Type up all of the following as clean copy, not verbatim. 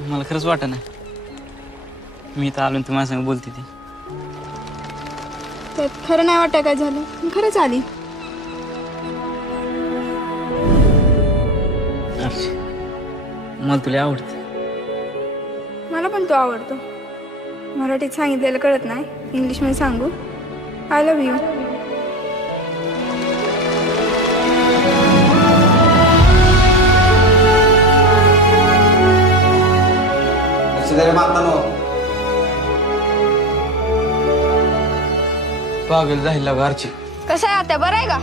मला खरंच वाटत नाही मी इथं आलो तू माझ्या संग बोलते ती. त्यात खरं नाही वाटत काय झालं, मी खरंच आली. मला तुला आवडते. मला पण तो आवडतो. मराठीत सांगितलेलं कळत नाही, इंग्लिशमध्ये सांगू? I love you. पागल जायला घरची. कसं आहे आता, बरं आहे का?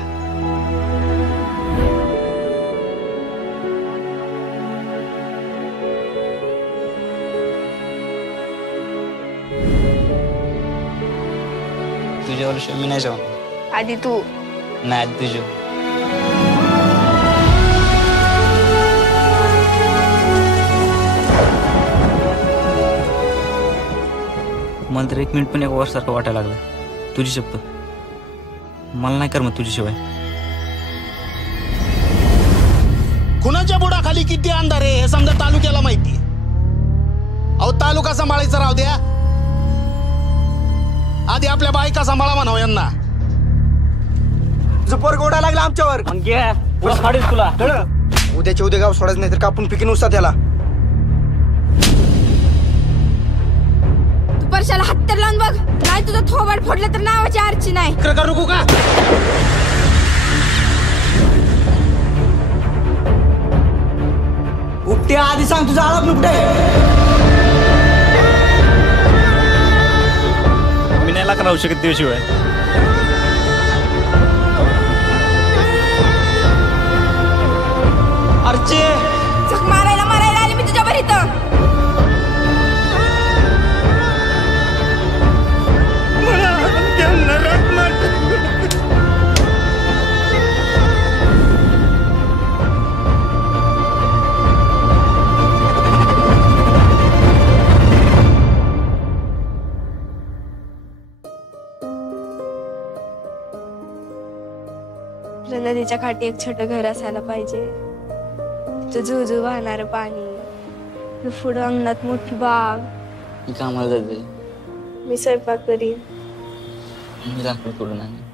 तुझ्यावर मी नाही जाऊन. आधी तू. नाही तुझ्या. मला तर 1 मिनिट पण 1 वर्षासारखं वाटायला लागलं. तुझी शपथ मला नाही करमत तुझ्याशिवाय. कुणाच्या बुडाखाली किती अंधार आहे हे समजा तालुक्याला माहिती. अहो तालुका सांभाळायचा राहू द्या, आधी आपल्या बायका सांभाळा म्हणावं यांना. जपर गोडा लागला आमच्यावर. तुला उद्याच्या उद्या गाव सोडायचं नाही तर कापून पिकीन उसा त्याला. तू परशाला हात तर लावून बघ, नाही तुझं थोबाड फोडलं तर नावाची आरची नाही. करू नको का? उपटे आधी सांग तुझा आळप उपटे. मी नाही लाख राहू शकत तुझ्याशिवाय. अर्चे झक मारायला आली मी तुझ्या बरी इथं. नदीच्या काठी एक छोटं घर असायला पाहिजे. झुझू वाहणार पाणी, पुढं अंगणात मोठी बाग. मी कामाला जाते. मी स्वयंपाक करीन. मी लाकडं तोडून आणीन.